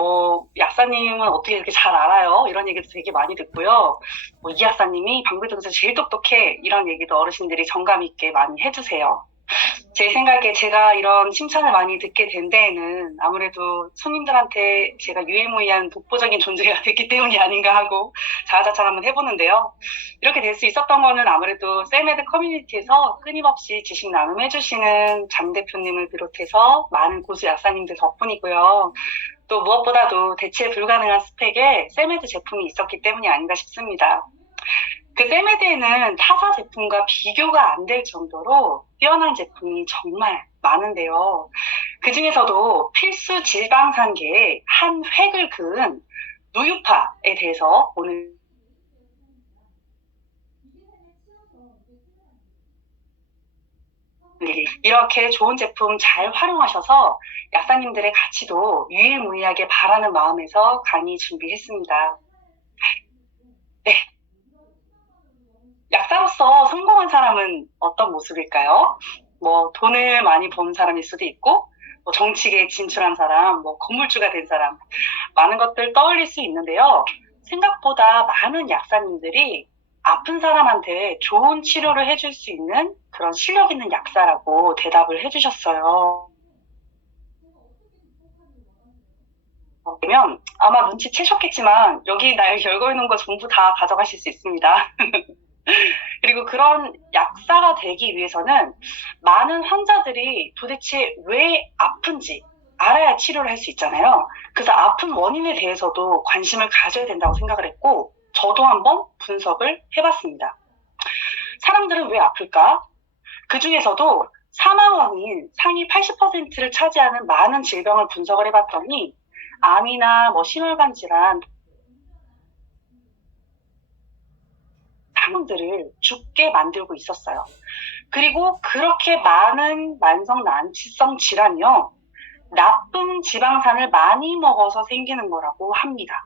뭐 약사님은 어떻게 이렇게 잘 알아요? 이런 얘기도 되게 많이 듣고요. 뭐 이 약사님이 방구 중에서 제일 똑똑해 이런 얘기도 어르신들이 정감 있게 많이 해주세요. 제 생각에 제가 이런 칭찬을 많이 듣게 된 데에는 아무래도 손님들한테 제가 유일무이한 독보적인 존재가 됐기 때문이 아닌가 하고 자아자찬 한번 해보는데요. 이렇게 될 수 있었던 거는 아무래도 셀메드 커뮤니티에서 끊임없이 지식 나눔해주시는 장 대표님을 비롯해서 많은 고수 약사님들 덕분이고요. 또 무엇보다도 대체 불가능한 스펙의 셀메드 제품이 있었기 때문이 아닌가 싶습니다. 그 셀메드에는 타사 제품과 비교가 안 될 정도로 뛰어난 제품이 정말 많은데요. 그 중에서도 필수 지방산계의 한 획을 그은 누유파에 대해서 오늘 이렇게 좋은 제품 잘 활용하셔서 약사님들의 가치도 유일무이하게 바라는 마음에서 강의 준비했습니다. 네, 약사로서 성공한 사람은 어떤 모습일까요? 뭐 돈을 많이 번 사람일 수도 있고 뭐 정치계에 진출한 사람, 뭐 건물주가 된 사람 많은 것들 떠올릴 수 있는데요. 생각보다 많은 약사님들이 아픈 사람한테 좋은 치료를 해줄 수 있는 그런 실력 있는 약사라고 대답을 해주셨어요. 그러면 아마 눈치채셨겠지만 여기 날 열고 있는 거 전부 다 가져가실 수 있습니다. 그리고 그런 약사가 되기 위해서는 많은 환자들이 도대체 왜 아픈지 알아야 치료를 할 수 있잖아요. 그래서 아픈 원인에 대해서도 관심을 가져야 된다고 생각을 했고, 저도 한번 분석을 해봤습니다. 사람들은 왜 아플까? 그 중에서도 사망 원인 상위 80%를 차지하는 많은 질병을 분석을 해봤더니, 암이나 뭐 심혈관 질환, 사람들을 죽게 만들고 있었어요. 그리고 그렇게 많은 만성 난치성 질환이요. 나쁜 지방산을 많이 먹어서 생기는 거라고 합니다.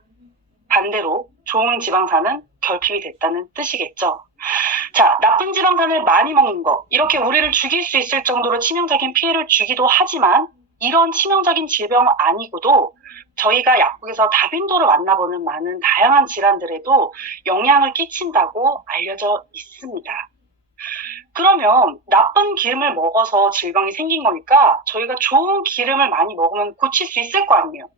반대로 좋은 지방산은 결핍이 됐다는 뜻이겠죠. 자, 나쁜 지방산을 많이 먹는 거. 이렇게 우리를 죽일 수 있을 정도로 치명적인 피해를 주기도 하지만 이런 치명적인 질병 아니고도 저희가 약국에서 다빈도를 만나보는 많은 다양한 질환들에도 영향을 끼친다고 알려져 있습니다. 그러면 나쁜 기름을 먹어서 질병이 생긴 거니까 저희가 좋은 기름을 많이 먹으면 고칠 수 있을 거 아니에요.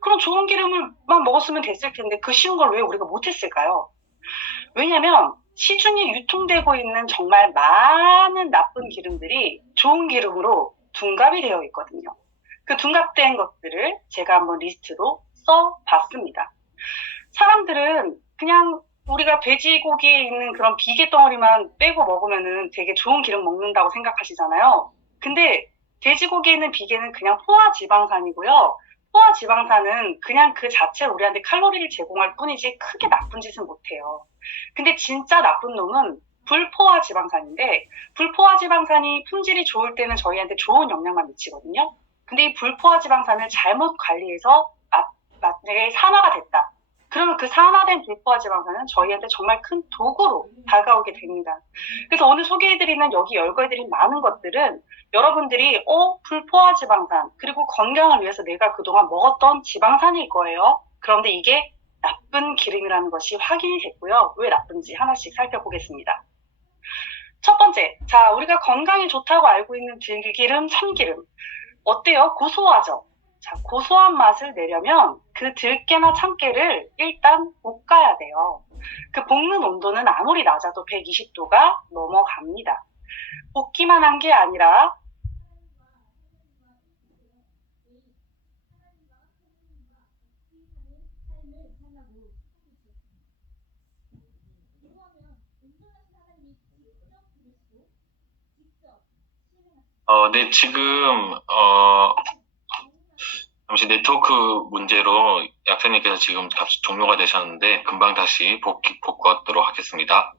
그럼 좋은 기름을만 먹었으면 됐을 텐데 그 쉬운 걸 왜 우리가 못했을까요? 왜냐면 시중에 유통되고 있는 정말 많은 나쁜 기름들이 좋은 기름으로 둔갑이 되어 있거든요. 그 둔갑된 것들을 제가 한번 리스트로 써봤습니다. 사람들은 그냥 우리가 돼지고기에 있는 그런 비계 덩어리만 빼고 먹으면은 되게 좋은 기름 먹는다고 생각하시잖아요. 근데 돼지고기에 있는 비계는 그냥 포화 지방산이고요. 포화 지방산은 그냥 그 자체로 우리한테 칼로리를 제공할 뿐이지 크게 나쁜 짓은 못해요. 근데 진짜 나쁜 놈은 불포화 지방산인데 불포화 지방산이 품질이 좋을 때는 저희한테 좋은 영향만 미치거든요. 근데 이 불포화 지방산을 잘못 관리해서 나중에 산화가 됐다. 그러면 그 산화된 불포화 지방산은 저희한테 정말 큰 도구로 다가오게 됩니다. 그래서 오늘 소개해드리는 여기 열거해드린 많은 것들은 여러분들이 불포화 지방산 그리고 건강을 위해서 내가 그동안 먹었던 지방산일 거예요. 그런데 이게 나쁜 기름이라는 것이 확인이 됐고요. 왜 나쁜지 하나씩 살펴보겠습니다. 첫 번째, 자, 우리가 건강에 좋다고 알고 있는 들기름, 참기름. 어때요? 고소하죠? 자, 고소한 맛을 내려면 그 들깨나 참깨를 일단 볶아야 돼요. 그 볶는 온도는 아무리 낮아도 120도가 넘어갑니다. 볶기만 한 게 아니라 네, 지금, 잠시 네트워크 문제로 약사님께서 지금 종료가 되셨는데, 금방 다시 복구하도록 하겠습니다.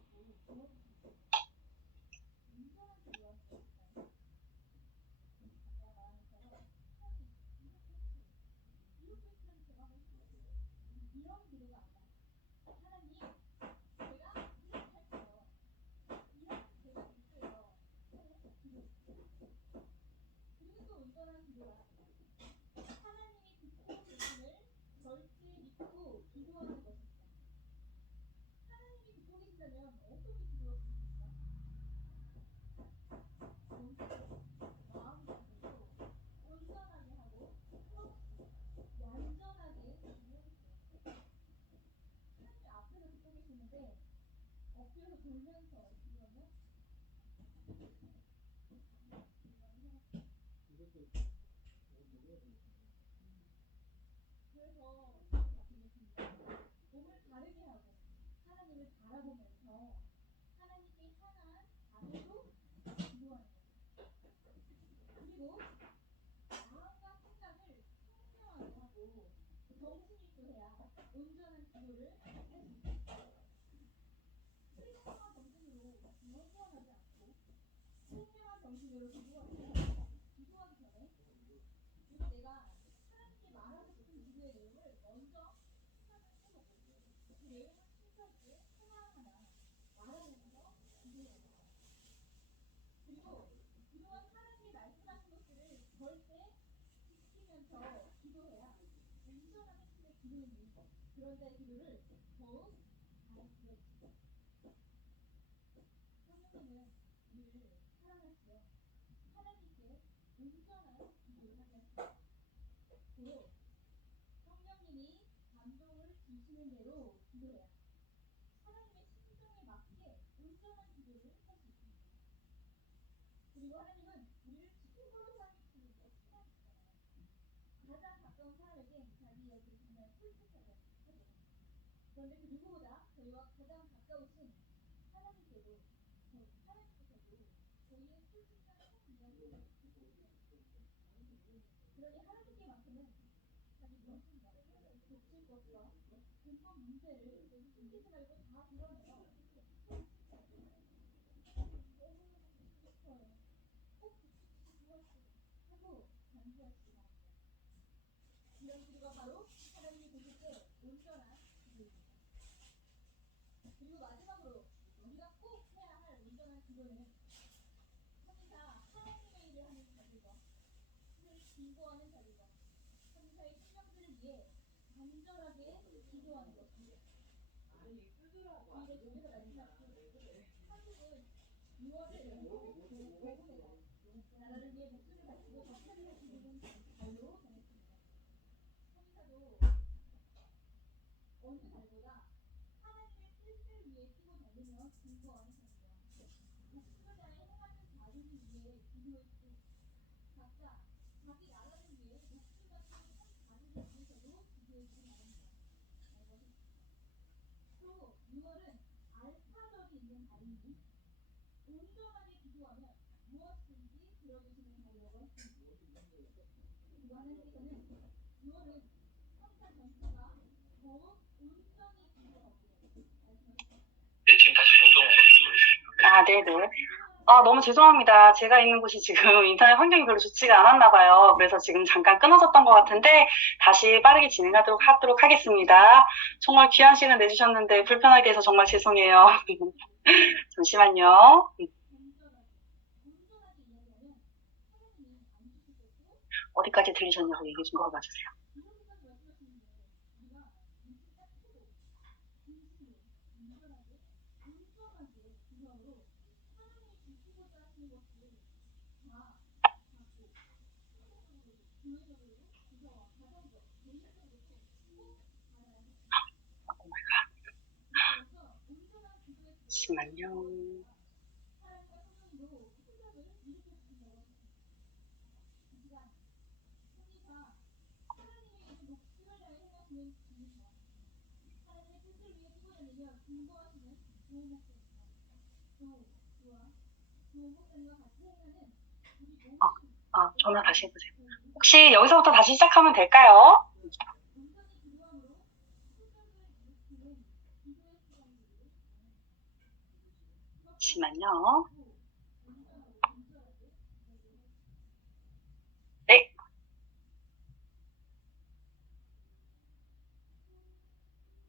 네, 지금 다시 공동 호스트로 있습니다. 아, 네네. 너무 죄송합니다. 제가 있는 곳이 지금 인터넷 환경이 별로 좋지가 않았나 봐요. 그래서 지금 잠깐 끊어졌던 것 같은데 다시 빠르게 진행하도록 하겠습니다. 정말 귀한 시간 내주셨는데 불편하게 해서 정말 죄송해요. 잠시만요. 어디까지 들리셨냐고 얘기 좀 물어봐주세요. 잠시만요. 전화 다시 해보세요. 혹시 여기서부터 다시 시작하면 될까요? 잠시만요. 네.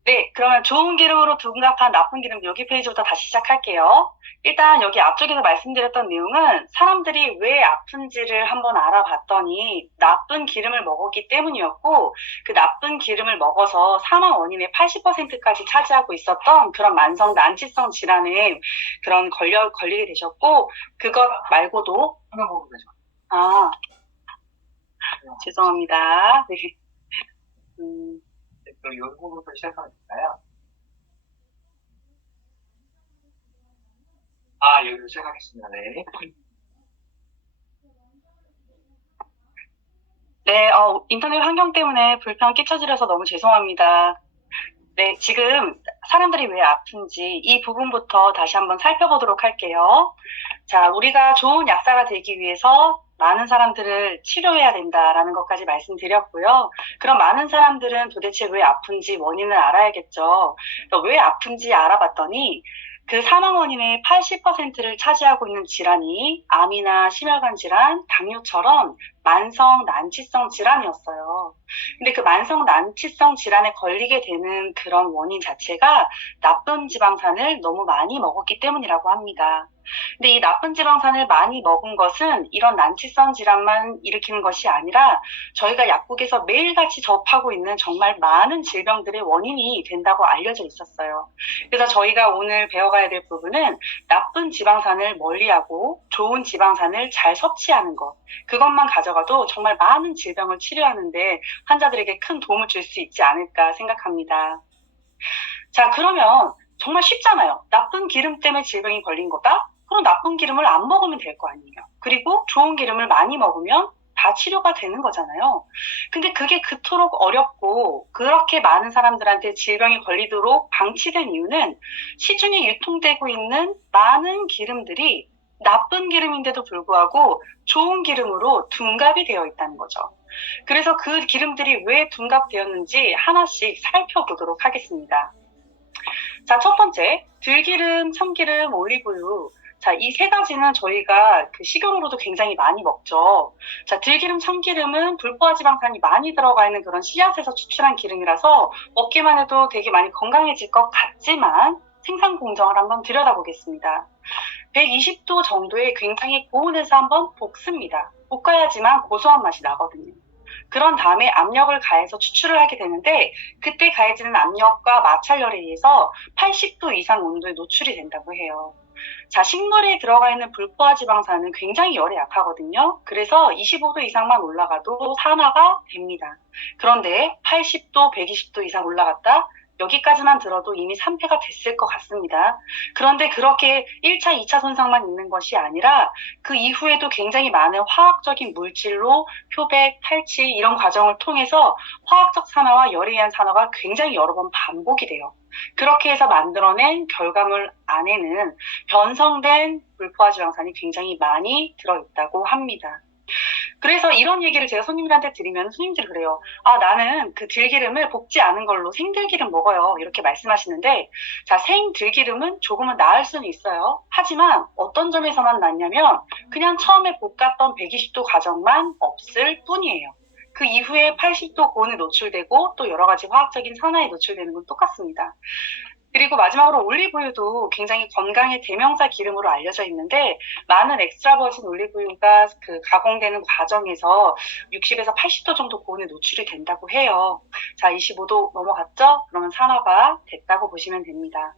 네, 그러면 좋은 기름으로 둔갑한 나쁜 기름 여기 페이지부터 다시 시작할게요. 일단 여기 앞쪽에서 말씀드렸던 내용은 사람들이 왜 아픈지를 한번 알아봤더니 나쁜 기름을 먹었기 때문이었고 그 나쁜 기름을 먹어서 사망 원인의 80%까지 차지하고 있었던 그런 만성 난치성 질환에 그런 걸리게 되셨고 그것 말고도 죄송합니다. 네. 또 이 부분부터 시작하면 될까요? 이유를 시작하겠습니다. 네. 네, 인터넷 환경 때문에 불편 끼쳐드려서 너무 죄송합니다. 네, 지금 사람들이 왜 아픈지 이 부분부터 다시 한번 살펴보도록 할게요. 자, 우리가 좋은 약사가 되기 위해서 많은 사람들을 치료해야 된다라는 것까지 말씀드렸고요. 그럼 많은 사람들은 도대체 왜 아픈지 원인을 알아야겠죠. 왜 아픈지 알아봤더니 그 사망 원인의 80%를 차지하고 있는 질환이 암이나 심혈관 질환, 당뇨처럼 만성 난치성 질환이었어요. 근데 그 만성 난치성 질환에 걸리게 되는 그런 원인 자체가 나쁜 지방산을 너무 많이 먹었기 때문이라고 합니다. 근데 이 나쁜 지방산을 많이 먹은 것은 이런 난치성 질환만 일으키는 것이 아니라 저희가 약국에서 매일같이 접하고 있는 정말 많은 질병들의 원인이 된다고 알려져 있었어요. 그래서 저희가 오늘 배워가야 될 부분은 나쁜 지방산을 멀리하고 좋은 지방산을 잘 섭취하는 것. 그것만 가져가도 정말 많은 질병을 치료하는데 환자들에게 큰 도움을 줄 수 있지 않을까 생각합니다. 자, 그러면 정말 쉽잖아요. 나쁜 기름 때문에 질병이 걸린 거다? 그럼 나쁜 기름을 안 먹으면 될 거 아니에요. 그리고 좋은 기름을 많이 먹으면 다 치료가 되는 거잖아요. 근데 그게 그토록 어렵고 그렇게 많은 사람들한테 질병이 걸리도록 방치된 이유는 시중에 유통되고 있는 많은 기름들이 나쁜 기름인데도 불구하고 좋은 기름으로 둔갑이 되어 있다는 거죠. 그래서 그 기름들이 왜 둔갑되었는지 하나씩 살펴보도록 하겠습니다. 자, 첫 번째, 들기름, 참기름, 올리브유. 자, 이 세 가지는 저희가 그 식용으로도 굉장히 많이 먹죠. 자, 들기름, 참기름은 불포화 지방산이 많이 들어가 있는 그런 씨앗에서 추출한 기름이라서 먹기만 해도 되게 많이 건강해질 것 같지만 생산 공정을 한번 들여다보겠습니다. 120도 정도의 굉장히 고온에서 한번 볶습니다. 볶아야지만 고소한 맛이 나거든요. 그런 다음에 압력을 가해서 추출을 하게 되는데 그때 가해지는 압력과 마찰열에 의해서 80도 이상 온도에 노출이 된다고 해요. 자, 식물에 들어가 있는 불포화 지방산은 굉장히 열에 약하거든요. 그래서 25도 이상만 올라가도 산화가 됩니다. 그런데 80도, 120도 이상 올라갔다? 여기까지만 들어도 이미 산패가 됐을 것 같습니다. 그런데 그렇게 1차, 2차 손상만 있는 것이 아니라 그 이후에도 굉장히 많은 화학적인 물질로 표백, 탈취 이런 과정을 통해서 화학적 산화와 열에 의한 산화가 굉장히 여러 번 반복이 돼요. 그렇게 해서 만들어낸 결과물 안에는 변성된 불포화 지방산이 굉장히 많이 들어있다고 합니다. 그래서 이런 얘기를 제가 손님들한테 드리면 손님들이 그래요. 아, 나는 그 들기름을 볶지 않은 걸로 생들기름 먹어요. 이렇게 말씀하시는데, 자, 생들기름은 조금은 나을 수는 있어요. 하지만 어떤 점에서만 낫냐면 그냥 처음에 볶았던 120도 과정만 없을 뿐이에요. 그 이후에 80도 고온에 노출되고 또 여러 가지 화학적인 산화에 노출되는 건 똑같습니다. 그리고 마지막으로 올리브유도 굉장히 건강의 대명사 기름으로 알려져 있는데 많은 엑스트라 버진 올리브유가 그 가공되는 과정에서 60에서 80도 정도 고온에 노출이 된다고 해요. 자, 25도 넘어갔죠? 그러면 산화가 됐다고 보시면 됩니다.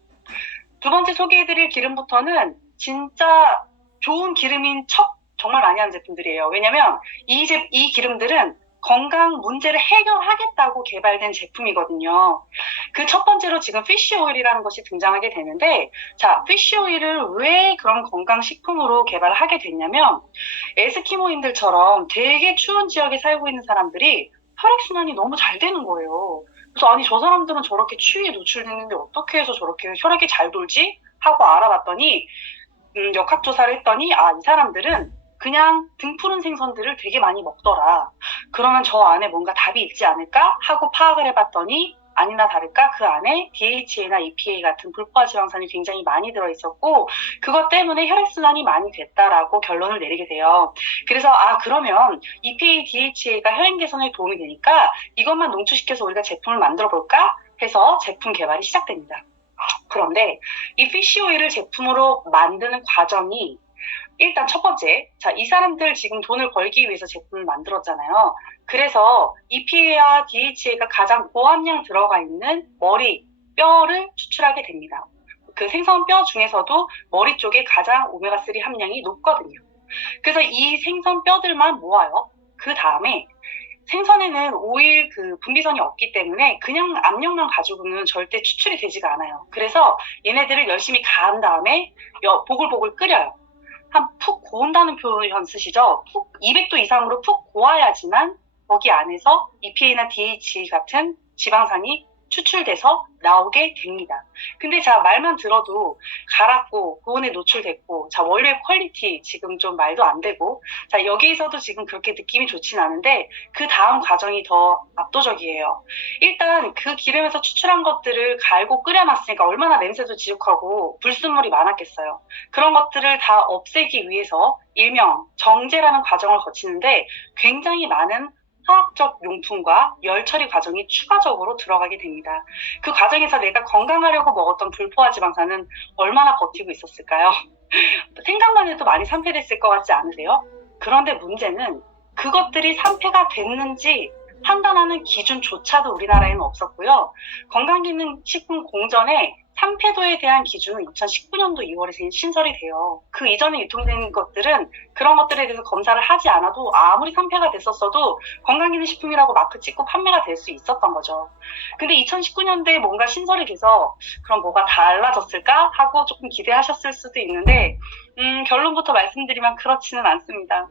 두 번째 소개해드릴 기름부터는 진짜 좋은 기름인 척 정말 많이 하는 제품들이에요. 왜냐면 이 기름들은 건강 문제를 해결하겠다고 개발된 제품이거든요. 그 첫 번째로 지금 피쉬 오일이라는 것이 등장하게 되는데, 자, 피쉬 오일을 왜 그런 건강식품으로 개발하게 됐냐면, 에스키모인들처럼 되게 추운 지역에 살고 있는 사람들이 혈액순환이 너무 잘 되는 거예요. 그래서 아니, 저 사람들은 저렇게 추위에 노출됐는데 어떻게 해서 저렇게 혈액이 잘 돌지? 하고 알아봤더니, 역학조사를 했더니, 아, 이 사람들은 그냥 등푸른 생선들을 되게 많이 먹더라. 그러면 저 안에 뭔가 답이 있지 않을까? 하고 파악을 해봤더니 아니나 다를까 그 안에 DHA나 EPA 같은 불포화 지방산이 굉장히 많이 들어있었고 그것 때문에 혈액순환이 많이 됐다라고 결론을 내리게 돼요. 그래서 그러면 EPA, DHA가 혈행 개선에 도움이 되니까 이것만 농축시켜서 우리가 제품을 만들어 볼까? 해서 제품 개발이 시작됩니다. 그런데 이 피쉬 오일을 제품으로 만드는 과정이 일단 첫 번째, 자, 이 사람들 지금 돈을 벌기 위해서 제품을 만들었잖아요. 그래서 EPA와 DHA가 가장 고함량 들어가 있는 머리, 뼈를 추출하게 됩니다. 그 생선 뼈 중에서도 머리 쪽에 가장 오메가3 함량이 높거든요. 그래서 이 생선 뼈들만 모아요. 그 다음에 생선에는 오일 그 분비선이 없기 때문에 그냥 압력만 가지고는 절대 추출이 되지가 않아요. 그래서 얘네들을 열심히 가은 다음에 보글보글 끓여요. 한 푹 고운다는 표현 쓰시죠? 푹 200도 이상으로 푹 고아야지만 거기 안에서 EPA나 DHA 같은 지방산이 추출돼서 나오게 됩니다. 근데 자, 말만 들어도 갈았고 고온에 노출됐고, 자, 원료의 퀄리티 지금 좀 말도 안 되고, 자, 여기에서도 지금 그렇게 느낌이 좋진 않은데 그 다음 과정이 더 압도적이에요. 일단 그 기름에서 추출한 것들을 갈고 끓여놨으니까 얼마나 냄새도 지독하고 불순물이 많았겠어요. 그런 것들을 다 없애기 위해서 일명 정제라는 과정을 거치는데 굉장히 많은 화학적 용품과 열 처리 과정이 추가적으로 들어가게 됩니다. 그 과정에서 내가 건강하려고 먹었던 불포화 지방산은 얼마나 버티고 있었을까요? 생각만 해도 많이 산패됐을 것 같지 않으세요? 그런데 문제는 그것들이 산패가 됐는지 판단하는 기준조차도 우리나라에는 없었고요. 건강기능식품공전에 산패도에 대한 기준은 2019년도 2월에 신설이 돼요. 그 이전에 유통된 것들은 그런 것들에 대해서 검사를 하지 않아도 아무리 산패가 됐었어도 건강기능식품이라고 마크 찍고 판매가 될 수 있었던 거죠. 근데 2019년도에 뭔가 신설이 돼서 그럼 뭐가 달라졌을까 하고 조금 기대하셨을 수도 있는데 결론부터 말씀드리면 그렇지는 않습니다.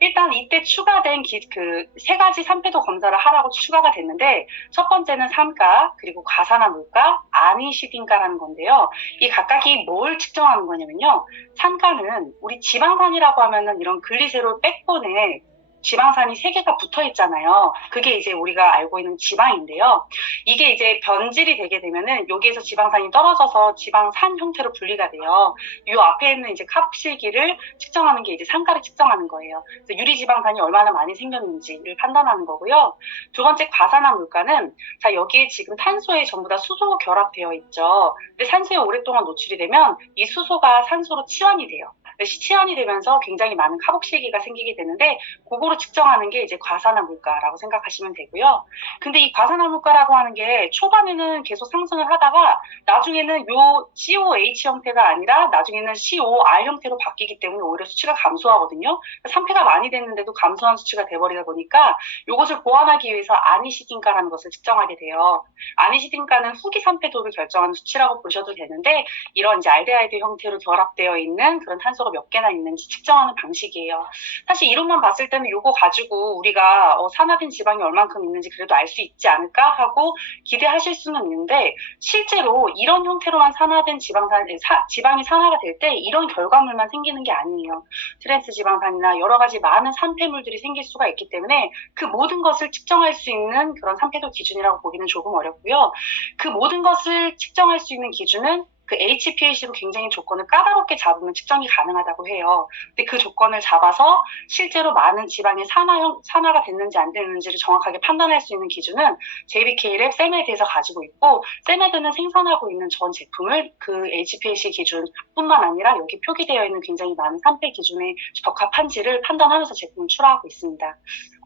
일단 이때 추가된 그 세 가지 산패도 검사를 하라고 추가가 됐는데 첫 번째는 산가, 그리고 과산화 물가, 아니시딘가라는 건데요. 이 각각이 뭘 측정하는 거냐면요. 산가는 우리 지방산이라고 하면은 이런 글리세롤 백본에 지방산이 세 개가 붙어 있잖아요. 그게 이제 우리가 알고 있는 지방인데요. 이게 이제 변질이 되게 되면은 여기에서 지방산이 떨어져서 지방산 형태로 분리가 돼요. 이 앞에 있는 이제 kap실기를 측정하는 게 이제 산가를 측정하는 거예요. 그래서 유리지방산이 얼마나 많이 생겼는지를 판단하는 거고요. 두 번째 과산화 물가는 자, 여기에 지금 탄소에 전부 다 수소 결합되어 있죠. 근데 산소에 오랫동안 노출이 되면 이 수소가 산소로 치환이 돼요. 치환이 되면서 굉장히 많은 카복실기가 생기게 되는데 그거로 측정하는 게 이제 과산화 물가라고 생각하시면 되고요. 근데 이 과산화 물가라고 하는 게 초반에는 계속 상승을 하다가 나중에는 요 COH 형태가 아니라 나중에는 COR 형태로 바뀌기 때문에 오히려 수치가 감소하거든요. 산패가 많이 됐는데도 감소한 수치가 돼버리다 보니까 이것을 보완하기 위해서 아니시딘가라는 것을 측정하게 돼요. 아니시딘가는 후기 산패도를 결정하는 수치라고 보셔도 되는데 이런 이제 알데하이드 형태로 결합되어 있는 그런 탄소가 몇 개나 있는지 측정하는 방식이에요. 사실 이론만 봤을 때는 이거 가지고 우리가 산화된 지방이 얼만큼 있는지 그래도 알 수 있지 않을까 하고 기대하실 수는 있는데 실제로 이런 형태로만 산화된 지방이 산화가 될 때 이런 결과물만 생기는 게 아니에요. 트랜스 지방산이나 여러 가지 많은 산패물들이 생길 수가 있기 때문에 그 모든 것을 측정할 수 있는 그런 산패도 기준이라고 보기는 조금 어렵고요. 그 모든 것을 측정할 수 있는 기준은 그 HPLC로 굉장히 조건을 까다롭게 잡으면 측정이 가능하다고 해요. 근데 그 조건을 잡아서 실제로 많은 지방이 산화가 됐는지 안 됐는지를 정확하게 판단할 수 있는 기준은 JBK랩 세메드에서 가지고 있고 세메드는 생산하고 있는 전 제품을 그 HPLC 기준뿐만 아니라 여기 표기되어 있는 굉장히 많은 산패 기준에 적합한지를 판단하면서 제품을 출하하고 있습니다.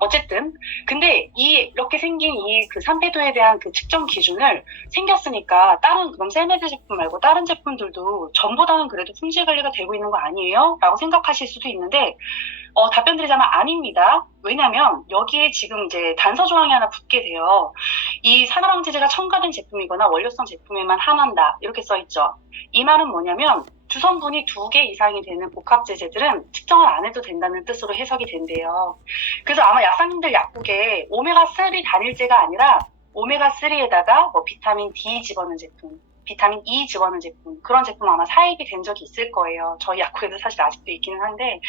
어쨌든 근데 이렇게 생긴 이 그 산패도에 대한 그 측정 기준을 생겼으니까 다른 그럼 세메드 제품 말고 다른 제품들도 전보다는 그래도 품질 관리가 되고 있는 거 아니에요? 라고 생각하실 수도 있는데 답변 드리자면 아닙니다. 왜냐면 여기에 지금 이제 단서 조항이 하나 붙게 돼요. 이 산화방지제가 첨가된 제품이거나 원료성 제품에만 한한다 이렇게 써있죠. 이 말은 뭐냐면 주성분이 2개 이상이 되는 복합제제들은 측정을 안 해도 된다는 뜻으로 해석이 된대요. 그래서 아마 약사님들 약국에 오메가3 단일제가 아니라 오메가3에다가 뭐 비타민 D 집어넣은 제품, 비타민 E 집어넣은 제품, 그런 제품 아마 사입이 된 적이 있을 거예요. 저희 약국에도 사실 아직도 있기는 한데,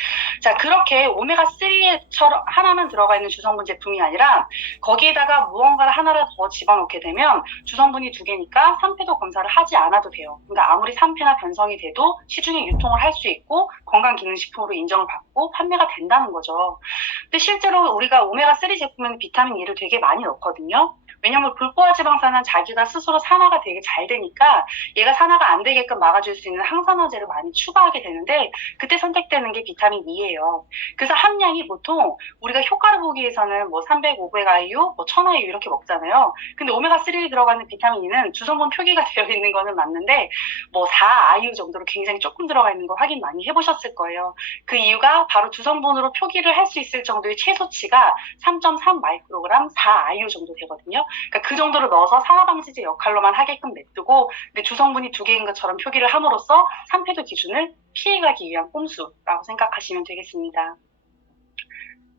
자, 그렇게 오메가3처럼 하나만 들어가 있는 주성분 제품이 아니라 거기에다가 무언가를 하나를 더 집어넣게 되면 주성분이 2개니까 산패도 검사를 하지 않아도 돼요. 그러니까 아무리 산패나 변성이 돼도 시중에 유통을 할 수 있고 건강기능식품으로 인정을 받고 판매가 된다는 거죠. 근데 실제로 우리가 오메가3 제품에는 비타민 E를 되게 많이 넣거든요. 왜냐면 불포화 지방산은 자기가 스스로 산화가 되게 잘 되니까 얘가 산화가 안 되게끔 막아줄 수 있는 항산화제를 많이 추가하게 되는데 그때 선택되는 게 비타민 E예요. 그래서 함량이 보통 우리가 효과를 보기 위해서는 뭐 300, 500IU, 뭐 1000IU 이렇게 먹잖아요. 근데 오메가3에 들어가는 비타민 E는 주성분 표기가 되어 있는 거는 맞는데 뭐 4IU 정도로 굉장히 조금 들어가 있는 거 확인 많이 해보셨을 거예요. 그 이유가 바로 주성분으로 표기를 할 수 있을 정도의 최소치가 3.3 마이크로그램 4IU 정도 되거든요. 그러니까 그 정도로 넣어서 산화방지제 역할로만 하게끔 냅두고 근데 주성분이 두 개인 것처럼 표기를 함으로써 산패도 기준을 피해가기 위한 꼼수라고 생각하시면 되겠습니다.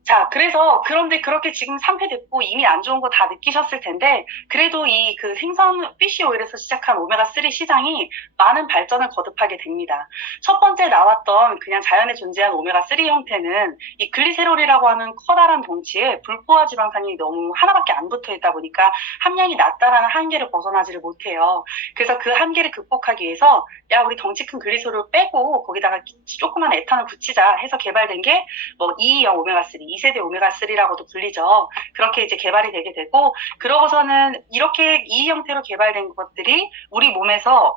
자, 그런데 그렇게 지금 3패 됐고 이미 안 좋은 거 다 느끼셨을 텐데, 그래도 이 그 생선 피쉬 오일에서 시작한 오메가3 시장이 많은 발전을 거듭하게 됩니다. 첫 번째 나왔던 그냥 자연에 존재한 오메가3 형태는 이 글리세롤이라고 하는 커다란 덩치에 불포화 지방산이 너무 하나밖에 안 붙어 있다 보니까 함량이 낮다라는 한계를 벗어나지를 못해요. 그래서 그 한계를 극복하기 위해서, 야, 우리 덩치 큰 글리세롤 빼고 거기다가 조그만 에탄올 붙이자 해서 개발된 게 뭐 E2형 오메가3, 2세대 오메가3라고도 불리죠. 그렇게 이제 개발이 되게 되고, 그러고서는 이렇게 이 형태로 개발된 것들이 우리 몸에서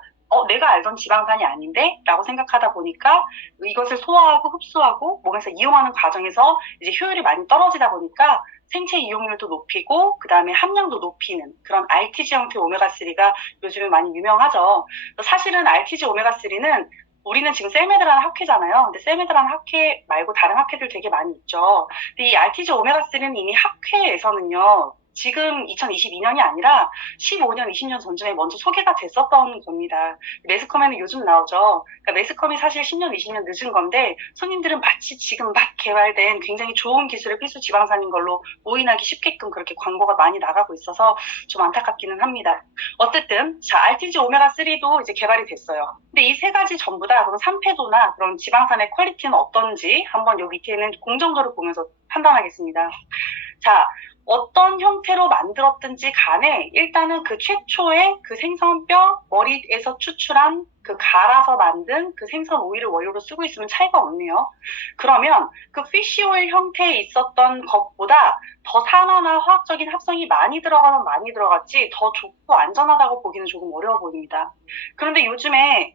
내가 알던 지방산이 아닌데? 라고 생각하다 보니까 이것을 소화하고 흡수하고 몸에서 이용하는 과정에서 이제 효율이 많이 떨어지다 보니까 생체 이용률도 높이고 그 다음에 함량도 높이는 그런 RTG 형태 오메가3가 요즘에 많이 유명하죠. 사실은 RTG 오메가3는 우리는 지금 셀메드라는 학회잖아요. 근데 셀메드라는 학회 말고 다른 학회들 되게 많이 있죠. 근데 이 RTG 오메가3는 이미 학회에서는요, 지금 2022년이 아니라 15년, 20년 전쯤에 먼저 소개가 됐었던 겁니다. 매스컴에는 요즘 나오죠. 그러니까 매스컴이 사실 10년, 20년 늦은 건데 손님들은 마치 지금 막 개발된 굉장히 좋은 기술의 필수 지방산인 걸로 오인하기 쉽게끔 그렇게 광고가 많이 나가고 있어서 좀 안타깝기는 합니다. 어쨌든 자, RTG 오메가3도 이제 개발이 됐어요. 근데 이 세 가지 전부 다 그런 산패도나 그런 지방산의 퀄리티는 어떤지 한번 요 밑에 있는 공정도를 보면서 판단하겠습니다. 자, 어떤 형태로 만들었든지 간에 일단은 그 최초의 그 생선뼈 머리에서 추출한 그 갈아서 만든 그 생선 오일을 원료로 쓰고 있으면 차이가 없네요. 그러면 그 피쉬 오일 형태에 있었던 것보다 더 산화나 화학적인 합성이 많이 들어가면 많이 들어갔지 더 좋고 안전하다고 보기는 조금 어려워 보입니다. 그런데 요즘에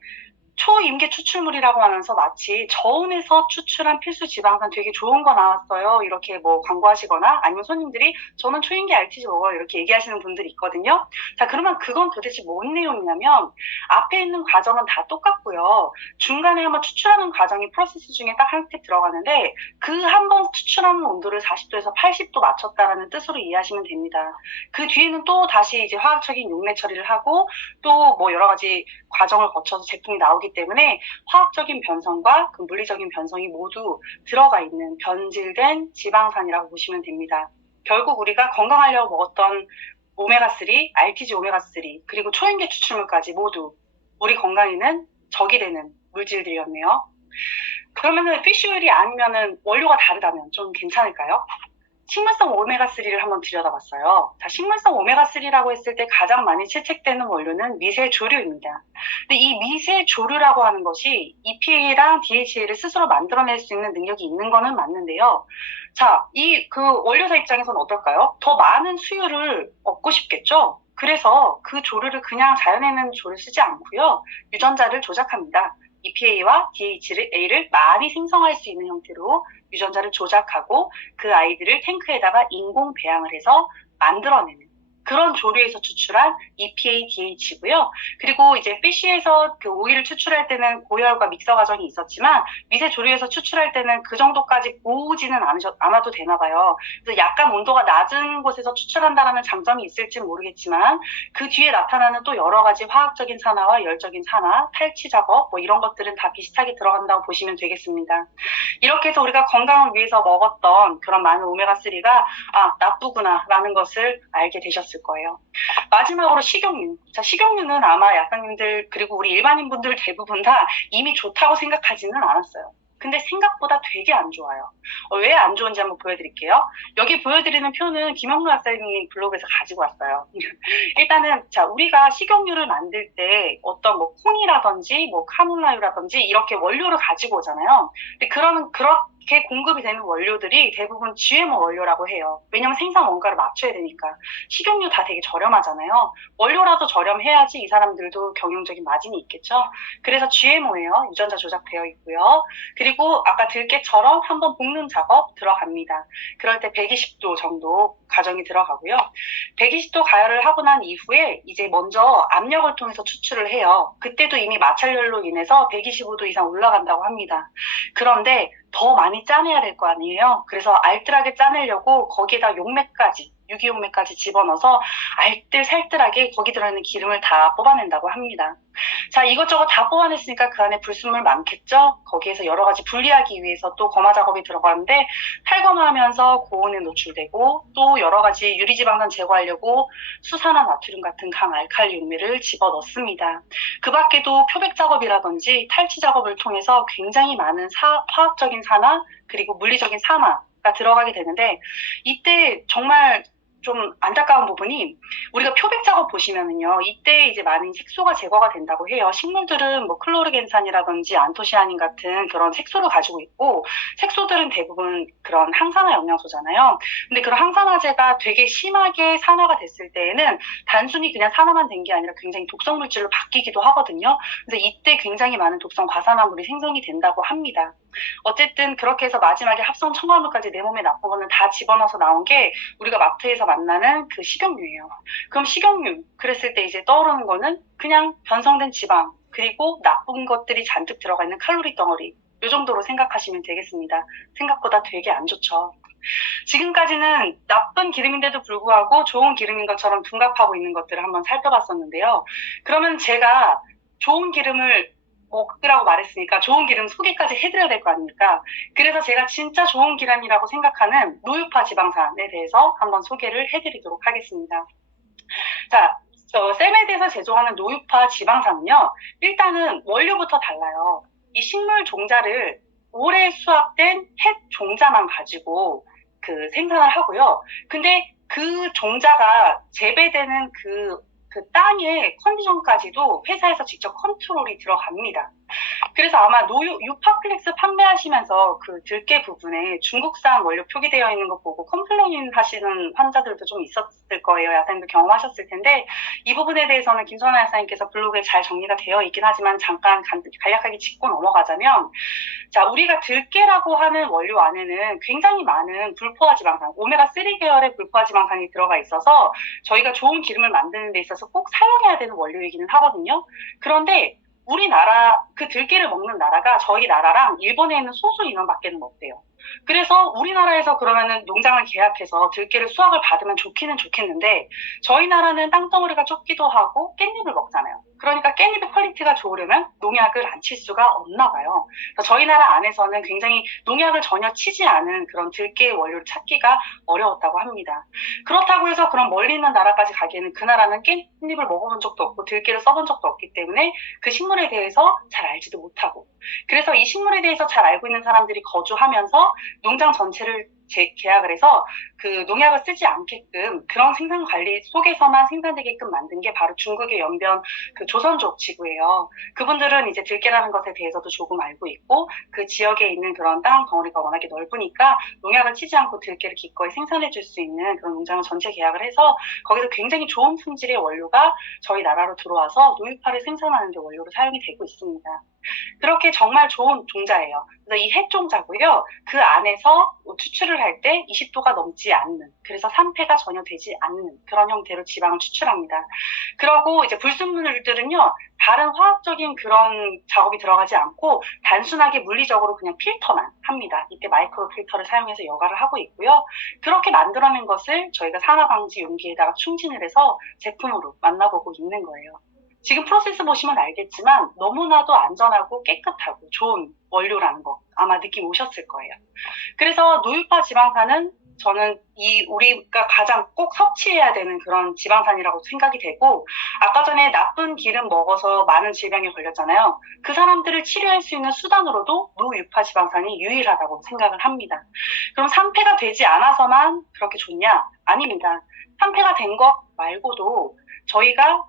초임계 추출물이라고 하면서 마치 저온에서 추출한 필수 지방산 되게 좋은 거 나왔어요. 이렇게 뭐 광고하시거나 아니면 손님들이 저는 초임계 RTG 먹어요. 이렇게 얘기하시는 분들이 있거든요. 자, 그러면 그건 도대체 뭔 내용이냐면 앞에 있는 과정은 다 똑같고요. 중간에 한번 추출하는 과정이 프로세스 중에 딱 한 스텝 들어가는데 그 한 번 추출하는 온도를 40도에서 80도 맞췄다라는 뜻으로 이해하시면 됩니다. 그 뒤에는 또 다시 이제 화학적인 용매 처리를 하고 또 뭐 여러 가지 과정을 거쳐서 제품이 나오기 때문에 화학적인 변성과 그 물리적인 변성이 모두 들어가 있는 변질된 지방산이라고 보시면 됩니다. 결국 우리가 건강하려고 먹었던 오메가3, RTG 오메가3, 그리고 초임계 추출물까지 모두 우리 건강에는 적이 되는 물질들이었네요. 그러면은 피쉬오일이 아니면은 원료가 다르다면 좀 괜찮을까요? 식물성 오메가3를 한번 들여다봤어요. 자, 식물성 오메가3라고 했을 때 가장 많이 채택되는 원료는 미세조류입니다. 근데 이 미세조류라고 하는 것이 EPA랑 DHA를 스스로 만들어낼 수 있는 능력이 있는 거는 맞는데요. 자, 이 그 원료사 입장에서는 어떨까요? 더 많은 수율을 얻고 싶겠죠? 그래서 그 조류를 그냥 자연에 있는 조류 쓰지 않고요. 유전자를 조작합니다. EPA와 DHA를 많이 생성할 수 있는 형태로 유전자를 조작하고 그 아이들을 탱크에다가 인공 배양을 해서 만들어내는 그런 조류에서 추출한 EPA, DH고요. 그리고 이제 피쉬에서 그 오일을 추출할 때는 고열과 믹서 과정이 있었지만 미세 조류에서 추출할 때는 그 정도까지 고우지는 않아도 되나 봐요. 그래서 약간 온도가 낮은 곳에서 추출한다는 장점이 있을지 모르겠지만 그 뒤에 나타나는 또 여러 가지 화학적인 산화와 열적인 산화, 탈취 작업 뭐 이런 것들은 다 비슷하게 들어간다고 보시면 되겠습니다. 이렇게 해서 우리가 건강을 위해서 먹었던 그런 많은 오메가3가 나쁘구나라는 것을 알게 되셨을 거예요. 마지막으로 식용유. 자, 식용유는 아마 약사님들 그리고 우리 일반인분들 대부분 다 이미 좋다고 생각하지는 않았어요. 근데 생각보다 되게 안 좋아요. 왜 안 좋은지 한번 보여드릴게요. 여기 보여드리는 표는 김영루 약사님 블로그에서 가지고 왔어요. 일단은 자, 우리가 식용유를 만들 때 어떤 뭐 콩이라든지 뭐 카놀라유라든지 이렇게 원료를 가지고 오잖아요. 근데 그렇게 공급이 되는 원료들이 대부분 GMO 원료라고 해요. 왜냐면 생산 원가를 맞춰야 되니까. 식용유 다 되게 저렴하잖아요. 원료라도 저렴해야지 이 사람들도 경영적인 마진이 있겠죠. 그래서 GMO예요. 유전자 조작되어 있고요. 그리고 아까 들깨처럼 한번 볶는 작업 들어갑니다. 그럴 때 120도 정도 가정이 들어가고요. 120도 가열을 하고 난 이후에 이제 먼저 압력을 통해서 추출을 해요. 그때도 이미 마찰열로 인해서 125도 이상 올라간다고 합니다. 그런데 더 많이 짜내야 될 거 아니에요. 그래서 알뜰하게 짜내려고 거기에다 용매까지, 유기용매까지 집어넣어서 알뜰살뜰하게 거기 들어있는 기름을 다 뽑아낸다고 합니다. 자, 이것저것 다 뽑아냈으니까 그 안에 불순물 많겠죠? 거기에서 여러 가지 분리하기 위해서 또 검화 작업이 들어가는데 탈검화하면서 고온에 노출되고 또 여러 가지 유리지방산 제거하려고 수산화 나트륨 같은 강알칼리 용매를 집어넣습니다. 그 밖에도 표백 작업이라든지 탈취 작업을 통해서 굉장히 많은 화학적인 산화 그리고 물리적인 산화가 들어가게 되는데 이때 정말 좀 안타까운 부분이 우리가 표백 작업 보시면은요, 이때 이제 많은 색소가 제거가 된다고 해요. 식물들은 뭐 클로르겐산이라든지 안토시아닌 같은 그런 색소를 가지고 있고, 색소들은 대부분 그런 항산화 영양소잖아요. 근데 그런 항산화제가 되게 심하게 산화가 됐을 때에는 단순히 그냥 산화만 된 게 아니라 굉장히 독성 물질로 바뀌기도 하거든요. 그래서 이때 굉장히 많은 독성 과산화물이 생성이 된다고 합니다. 어쨌든 그렇게 해서 마지막에 합성 첨가물까지 내 몸에 나쁜 거는 다 집어넣어서 나온 게 우리가 마트에서 만나는 그 식용유예요. 그럼 식용유 그랬을 때 이제 떠오르는 거는 그냥 변성된 지방 그리고 나쁜 것들이 잔뜩 들어가 있는 칼로리 덩어리 이 정도로 생각하시면 되겠습니다. 생각보다 되게 안 좋죠. 지금까지는 나쁜 기름인데도 불구하고 좋은 기름인 것처럼 둔갑하고 있는 것들을 한번 살펴봤었는데요. 그러면 제가 좋은 기름을 먹으라고 말했으니까 좋은 기름 소개까지 해드려야 될 거 아닙니까? 그래서 제가 진짜 좋은 기름이라고 생각하는 노유파 지방산에 대해서 한번 소개를 해드리도록 하겠습니다. 자, 셀메드에서 제조하는 노유파 지방산은요, 일단은 원료부터 달라요. 이 식물 종자를 올해 수확된 햇 종자만 가지고 그 생산을 하고요. 근데 그 종자가 재배되는 그 땅의 컨디션까지도 회사에서 직접 컨트롤이 들어갑니다. 그래서 아마 유파플렉스 판매하시면서 그 들깨 부분에 중국산 원료 표기되어 있는 거 보고 컴플레인 하시는 환자들도 좀 있었을 거예요. 야사님도 경험하셨을 텐데 이 부분에 대해서는 김선아 야사님께서 블로그에 잘 정리가 되어 있긴 하지만 잠깐 간략하게 짚고 넘어가자면 자, 우리가 들깨라고 하는 원료 안에는 굉장히 많은 불포화 지방산, 오메가3 계열의 불포화 지방산이 들어가 있어서 저희가 좋은 기름을 만드는 데 있어서 꼭 사용해야 되는 원료이기는 하거든요. 그런데 우리나라 그 들깨를 먹는 나라가 저희 나라랑 일본에 있는 소수 인원밖에는 없대요. 그래서 우리나라에서 그러면은 농장을 계약해서 들깨를 수확을 받으면 좋기는 좋겠는데 저희 나라는 땅덩어리가 좁기도 하고 깻잎을 먹잖아요. 그러니까 깻잎의 퀄리티가 좋으려면 농약을 안 칠 수가 없나 봐요. 그래서 저희 나라 안에서는 굉장히 농약을 전혀 치지 않은 그런 들깨 원료를 찾기가 어려웠다고 합니다. 그렇다고 해서 그런 멀리 있는 나라까지 가기에는 그 나라는 깻잎을 먹어본 적도 없고 들깨를 써본 적도 없기 때문에 그 식물에 대해서 잘 알지도 못하고 그래서 이 식물에 대해서 잘 알고 있는 사람들이 거주하면서 농장 전체를 계약을 해서 그 농약을 쓰지 않게끔 그런 생산 관리 속에서만 생산되게끔 만든 게 바로 중국의 연변 그 조선족 지구예요. 그분들은 이제 들깨라는 것에 대해서도 조금 알고 있고 그 지역에 있는 그런 땅 덩어리가 워낙에 넓으니까 농약을 치지 않고 들깨를 기꺼이 생산해 줄 수 있는 그런 농장을 전체 계약을 해서 거기서 굉장히 좋은 품질의 원료가 저희 나라로 들어와서 노유파를 생산하는 데 원료로 사용이 되고 있습니다. 그렇게 정말 좋은 종자예요. 그래서 이 햇종자고요. 그 안에서 추출을 할 때 20도가 넘지 않는, 그래서 산패가 전혀 되지 않는 그런 형태로 지방을 추출합니다. 그러고 이제 불순물들은요, 다른 화학적인 그런 작업이 들어가지 않고 단순하게 물리적으로 그냥 필터만 합니다. 이때 마이크로 필터를 사용해서 여과를 하고 있고요. 그렇게 만들어낸 것을 저희가 산화방지 용기에다가 충진을 해서 제품으로 만나보고 있는 거예요. 지금 프로세스 보시면 알겠지만 너무나도 안전하고 깨끗하고 좋은 원료라는 거 아마 느낌 오셨을 거예요. 그래서 노유파 지방산은 저는 우리가 가장 꼭 섭취해야 되는 그런 지방산이라고 생각이 되고 아까 전에 나쁜 기름 먹어서 많은 질병에 걸렸잖아요. 그 사람들을 치료할 수 있는 수단으로도 노유파 지방산이 유일하다고 생각을 합니다. 그럼 산패가 되지 않아서만 그렇게 좋냐? 아닙니다. 산패가 된 것 말고도 저희가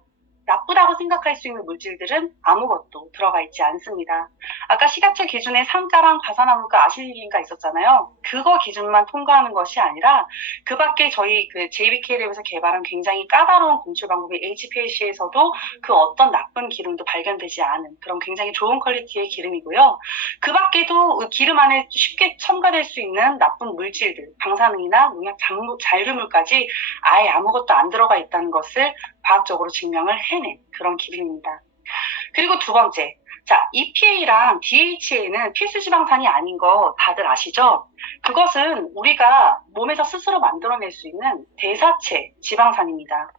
나쁘다고 생각할 수 있는 물질들은 아무것도 들어가 있지 않습니다. 아까 식약처 기준에 산가랑 과산화물과 아실린가 있었잖아요. 그거 기준만 통과하는 것이 아니라 그 밖에 저희 그 JBK랩에서 개발한 굉장히 까다로운 검출 방법인 HPLC에서도 그 어떤 나쁜 기름도 발견되지 않은 그런 굉장히 좋은 퀄리티의 기름이고요. 그 밖에도 그 기름 안에 쉽게 첨가될 수 있는 나쁜 물질들, 방사능이나 농약, 잔류물까지 아예 아무것도 안 들어가 있다는 것을 과학적으로 증명을 해낸 그런 기름입니다. 그리고 두 번째, 자, EPA랑 DHA는 필수 지방산이 아닌 거 다들 아시죠? 그것은 우리가 몸에서 스스로 만들어낼 수 있는 대사체 지방산입니다.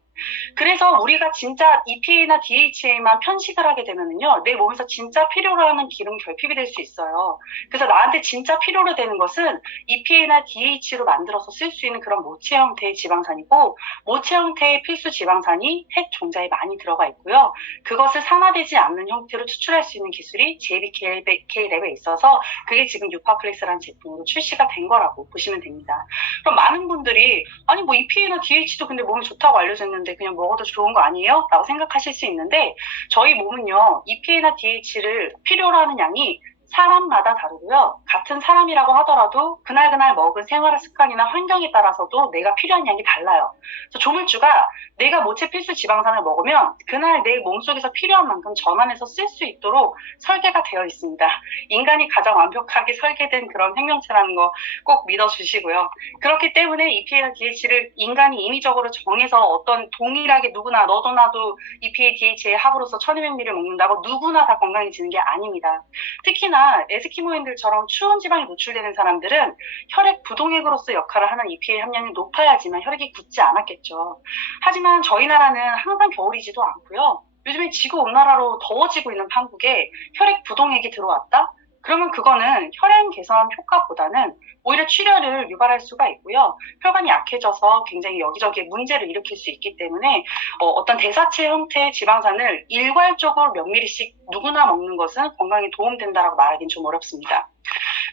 그래서 우리가 진짜 EPA나 DHA만 편식을 하게 되면은요, 내 몸에서 진짜 필요로 하는 기름 결핍이 될 수 있어요. 그래서 나한테 진짜 필요로 되는 것은 EPA나 DHA로 만들어서 쓸 수 있는 그런 모체 형태의 지방산이고, 모체 형태의 필수 지방산이 핵 종자에 많이 들어가 있고요. 그것을 산화되지 않는 형태로 추출할 수 있는 기술이 JBK랩에 있어서 그게 지금 유파플렉스라는 제품으로 출시가 된 거라고 보시면 됩니다. 그럼 많은 분들이 아니 뭐 EPA나 DHA도 근데 몸에 좋다고 알려져 있는데 그냥 먹어도 좋은 거 아니에요? 라고 생각하실 수 있는데 저희 몸은요 EPA나 DHA를 필요로 하는 양이 사람마다 다르고요. 같은 사람이라고 하더라도 그날그날 먹은 생활 습관이나 환경에 따라서도 내가 필요한 양이 달라요. 그래서 조물주가 내가 모체 필수 지방산을 먹으면 그날 내 몸속에서 필요한 만큼 전환해서 쓸 수 있도록 설계가 되어 있습니다. 인간이 가장 완벽하게 설계된 그런 생명체라는 거 꼭 믿어주시고요. 그렇기 때문에 EPA나 DHA를 인간이 인위적으로 정해서 어떤 동일하게 누구나 너도 나도 EPA, DHA 합으로서 1200ml를 먹는다고 누구나 다 건강해지는 게 아닙니다. 특히나 에스키모인들처럼 추운 지방에 노출되는 사람들은 혈액 부동액으로서 역할을 하는 EPA 함량이 높아야지만 혈액이 굳지 않았겠죠. 하지만 저희 나라는 항상 겨울이지도 않고요. 요즘에 지구온난화로 더워지고 있는 한국에 혈액 부동액이 들어왔다? 그러면 그거는 혈행 개선 효과보다는 오히려 출혈을 유발할 수가 있고요. 혈관이 약해져서 굉장히 여기저기에 문제를 일으킬 수 있기 때문에 어떤 대사체 형태의 지방산을 일괄적으로 몇 미리씩 누구나 먹는 것은 건강에 도움된다라고 말하기는 좀 어렵습니다.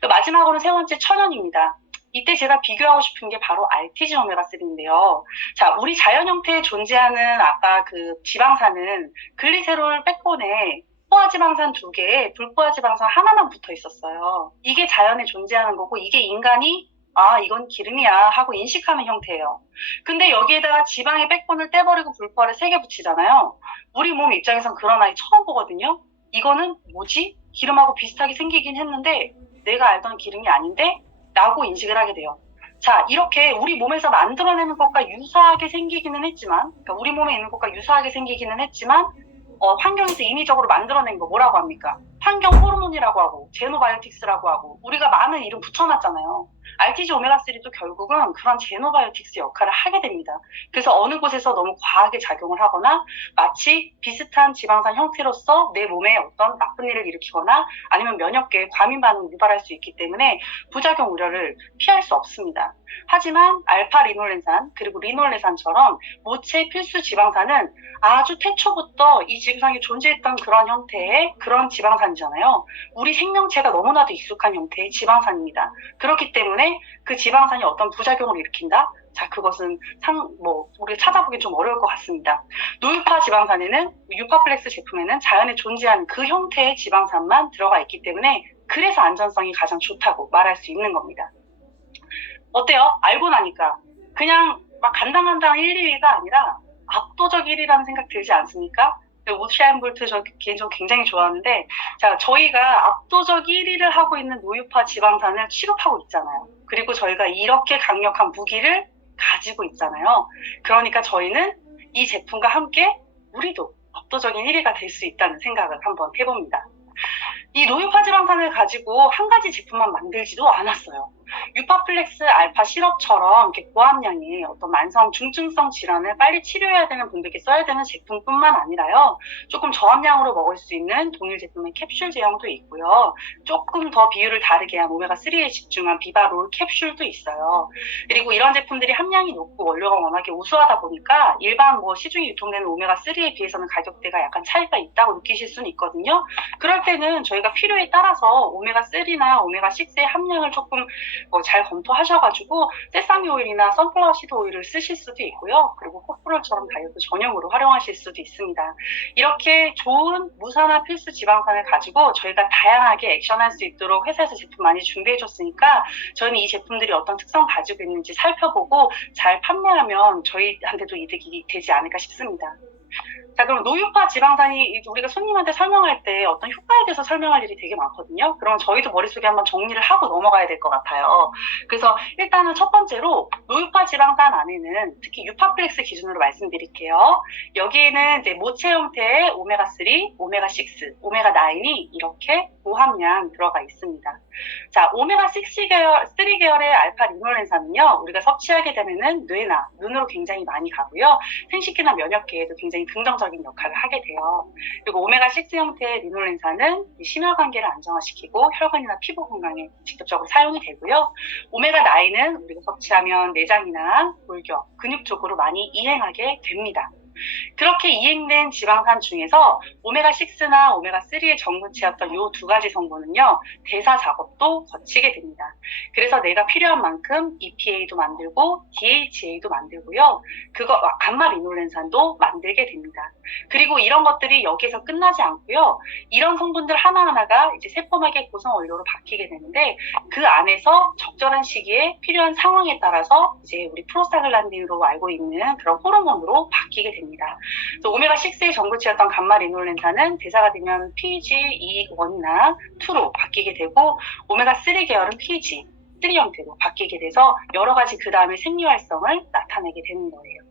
마지막으로 세 번째 천연입니다. 이때 제가 비교하고 싶은 게 바로 RTG 오메가3인데요. 자, 우리 자연 형태에 존재하는 아까 그 지방산은 글리세롤 백본에 포화지방산 2개에 불포화지방산 하나만 붙어 있었어요. 이게 자연에 존재하는 거고 이게 인간이 아 이건 기름이야 하고 인식하는 형태예요. 근데 여기에다가 지방의 백본을 떼버리고 불포화를 3개 붙이잖아요. 우리 몸 입장에선 그런 아이 처음 보거든요. 이거는 뭐지? 기름하고 비슷하게 생기긴 했는데 내가 알던 기름이 아닌데? 라고 인식을 하게 돼요. 자, 이렇게 우리 몸에서 만들어내는 것과 유사하게 생기기는 했지만, 그러니까 우리 몸에 있는 것과 유사하게 생기기는 했지만, 환경에서 인위적으로 만들어낸 거 뭐라고 합니까? 환경 호르몬이라고 하고, 제노바이오틱스라고 하고, 우리가 많은 이름 붙여놨잖아요. RTG 오메가3도 결국은 그런 제노바이오틱스 역할을 하게 됩니다. 그래서 어느 곳에서 너무 과하게 작용을 하거나 마치 비슷한 지방산 형태로서 내 몸에 어떤 나쁜 일을 일으키거나 아니면 면역계에 과민 반응을 유발할 수 있기 때문에 부작용 우려를 피할 수 없습니다. 하지만 알파 리놀렌산 그리고 리놀레산처럼 모체 필수 지방산은 아주 태초부터 이 지구상에 존재했던 그런 형태의 그런 지방산이잖아요. 우리 생명체가 너무나도 익숙한 형태의 지방산입니다. 그렇기 때문에 그 지방산이 어떤 부작용을 일으킨다? 자, 그것은 우리가 찾아보기 좀 어려울 것 같습니다. 노유파 지방산에는, 유파플렉스 제품에는 자연에 존재하는 그 형태의 지방산만 들어가 있기 때문에 그래서 안전성이 가장 좋다고 말할 수 있는 겁니다. 어때요? 알고 나니까. 그냥 막 간당간당 1, 2위가 아니라 압도적 1위라는 생각 들지 않습니까? 우샤인 볼트 저 개인적으로 굉장히 좋아하는데, 자, 저희가 압도적 1위를 하고 있는 노유파 지방산을 취급하고 있잖아요. 그리고 저희가 이렇게 강력한 무기를 가지고 있잖아요. 그러니까 저희는 이 제품과 함께 우리도 압도적인 1위가 될 수 있다는 생각을 한번 해봅니다. 이 노유파 지방산을 가지고 한 가지 제품만 만들지도 않았어요. 유파플렉스 알파 시럽처럼 이렇게 고함량의 어떤 만성 중증성 질환을 빨리 치료해야 되는 분들께 써야 되는 제품뿐만 아니라요. 조금 저함량으로 먹을 수 있는 동일 제품의 캡슐 제형도 있고요. 조금 더 비율을 다르게 한 오메가3에 집중한 비바롤 캡슐도 있어요. 그리고 이런 제품들이 함량이 높고 원료가 워낙에 우수하다 보니까 일반 시중에 유통되는 오메가3에 비해서는 가격대가 약간 차이가 있다고 느끼실 수는 있거든요. 그럴 때는 저희가 필요에 따라서 오메가3나 오메가6의 함량을 조금 잘 검토하셔가지고 세사미 오일이나 선플라워 시드 오일을 쓰실 수도 있고요. 그리고 코프롤처럼 다이어트 전용으로 활용하실 수도 있습니다. 이렇게 좋은 무산화 필수 지방산을 가지고 저희가 다양하게 액션할 수 있도록 회사에서 제품 많이 준비해 줬으니까 저희는 이 제품들이 어떤 특성 가지고 있는지 살펴보고 잘 판매하면 저희한테도 이득이 되지 않을까 싶습니다. 자, 그럼 노유파 지방산이 우리가 손님한테 설명할 때 어떤 효과에 대해서 설명할 일이 되게 많거든요. 그럼 저희도 머릿속에 한번 정리를 하고 넘어가야 될 것 같아요. 그래서 일단은 첫 번째로 노유파 지방산 안에는 특히 유파플렉스 기준으로 말씀드릴게요. 여기에는 이제 모체 형태의 오메가3, 오메가6, 오메가9이 이렇게 고함량 들어가 있습니다. 자, 오메가6 계열, 3 계열의 알파 리놀렌산은요, 우리가 섭취하게 되면은 뇌나 눈으로 굉장히 많이 가고요. 생식기나 면역계에도 굉장히 긍정적인 역할을 하게 돼요. 그리고 오메가6 형태의 리놀렌산은 심혈관계를 안정화시키고 혈관이나 피부 건강에 직접적으로 사용이 되고요. 오메가9는 우리가 섭취하면 내장이나 골격, 근육 쪽으로 많이 이행하게 됩니다. 그렇게 이행된 지방산 중에서 오메가6나 오메가3의 전구체였던 이 두 가지 성분은요, 대사 작업도 거치게 됩니다. 그래서 내가 필요한 만큼 EPA도 만들고 DHA도 만들고요. 감마 리놀렌산도 만들게 됩니다. 그리고 이런 것들이 여기에서 끝나지 않고요. 이런 성분들 하나하나가 이제 세포막의 구성 원료로 바뀌게 되는데 그 안에서 적절한 시기에 필요한 상황에 따라서 이제 우리 프로스타글란딘으로 알고 있는 그런 호르몬으로 바뀌게 됩니다. 오메가6의 전구체였던 감마 리놀렌산은 대사가 되면 PGE1이나 2로 바뀌게 되고 오메가3 계열은 PG3 형태로 바뀌게 돼서 여러 가지 그 다음에 생리활성을 나타내게 되는 거예요.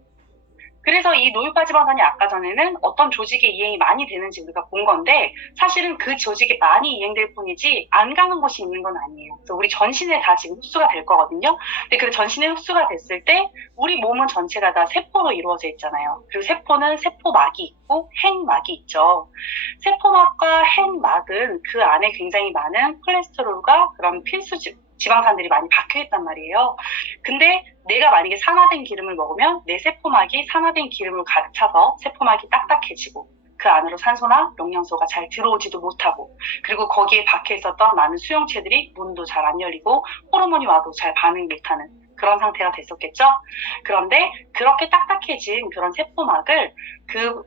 그래서 이 노유파 지방산이 아까 전에는 어떤 조직에 이행이 많이 되는지 우리가 본 건데 사실은 그 조직에 많이 이행될 뿐이지 안 가는 곳이 있는 건 아니에요. 그래서 우리 전신에 다 지금 흡수가 될 거거든요. 근데 그 전신에 흡수가 됐을 때 우리 몸은 전체가 다 세포로 이루어져 있잖아요. 그리고 세포는 세포막이 있고 핵막이 있죠. 세포막과 핵막은 그 안에 굉장히 많은 콜레스테롤과 그런 필수 지방산들이 많이 박혀있단 말이에요. 근데 내가 만약에 산화된 기름을 먹으면 내 세포막이 산화된 기름을 가득 차서 세포막이 딱딱해지고 그 안으로 산소나 영양소가 잘 들어오지도 못하고 그리고 거기에 박혀 있었던 많은 수용체들이 문도 잘 안 열리고 호르몬이 와도 잘 반응 못하는 그런 상태가 됐었겠죠. 그런데 그렇게 딱딱해진 그런 세포막을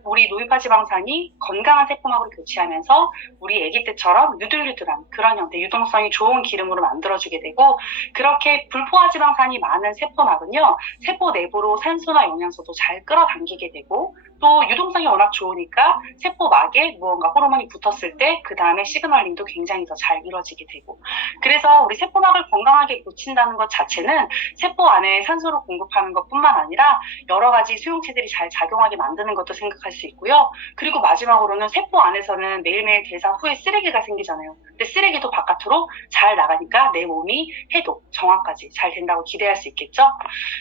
우리 노유파 지방산이 건강한 세포막으로 교체하면서 우리 아기 때처럼 유들유들한 그런 형태, 유동성이 좋은 기름으로 만들어주게 되고 그렇게 불포화 지방산이 많은 세포막은요, 세포 내부로 산소나 영양소도 잘 끌어당기게 되고 또 유동성이 워낙 좋으니까 세포막에 무언가 호르몬이 붙었을 때 그 다음에 시그널링도 굉장히 더 잘 이루어지게 되고 그래서 우리 세포막을 건강하게 고친다는 것 자체는 세포 안에 산소를 공급하는 것뿐만 아니라 여러 가지 수용체들이 잘 작용하게 만드는 것도 생각할 수 있고요. 그리고 마지막으로는 세포 안에서는 매일매일 대사 후에 쓰레기가 생기잖아요. 근데 쓰레기도 바깥으로 잘 나가니까 내 몸이 해독, 정화까지 잘 된다고 기대할 수 있겠죠.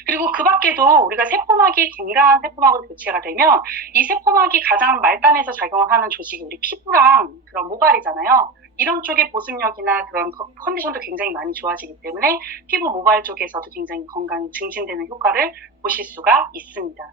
그리고 그 밖에도 우리가 세포막이 건강한 세포막으로 교체가 되면 이 세포막이 가장 말단에서 작용을 하는 조직이 우리 피부랑 그런 모발이잖아요. 이런 쪽의 보습력이나 그런 컨디션도 굉장히 많이 좋아지기 때문에 피부 모발 쪽에서도 굉장히 건강이 증진되는 효과를 보실 수가 있습니다.